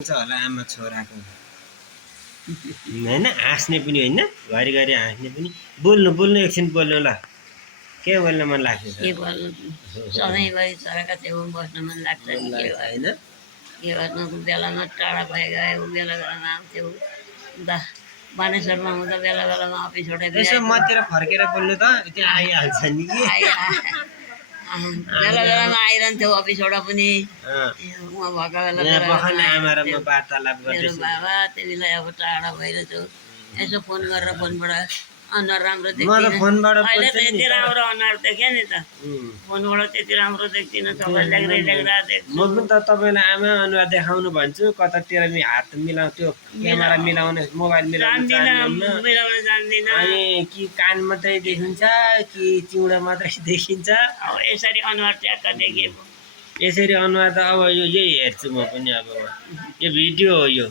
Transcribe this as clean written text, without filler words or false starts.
होला आमा छोराको होइन हाँस्ने पनि होइन घरिघरि हाँस्ने पनि बोल्नु एकछिन बोल्नु ल के बोल्न मन लाग्छ के बोल्नु सधैँभरि छोराका छेउमा बस्न मन लाग्छ नि के होइन गर्नु बेलामा टाढा भए गए बेला बेलामा आउँथ्यौ अन्त बानेश्वरमा हुँदा बेला बेलामा अफिसबाट यसो मतिर फर्केर बोल्नु त त्यहाँ आइहाल्छ नि कि बेला बेलामा आइरहन्थ्यौ अफिसबाट पनि उहाँ भएको बेला आमा र म वार्तालाप मेरो गर्दैछु बाबा त्यतिलाई अब टाढा भइरहेछु यसो फोन गरेर फोनबाट अनुहार राम्रो म त फोनबाट अहिले त बोल्छु नि यति राम्रो अनुहार देखेँ नि त फोनबाट त्यति राम्रो देख्दिनँ तपाईँ लेख्दै लेख्दा देख्छु म पनि त तपाईँलाई आमा अनुहार देखाउनु भन्छु कतातिर हात मिलाउ त्यो क्यामेरा मिलाउने मोबाइल मिलाउनु जान्दिनँ मिलाउन जान्दिनँ अनि कि कान मात्रै देखिन्छ कि चिउँडा मात्रै देखिन्छ अब यसरी अनुहार च्याक्क देखिएको यसरी अनुहार त अब यही हेर्छु म पनि अब यो भिडियो हो यो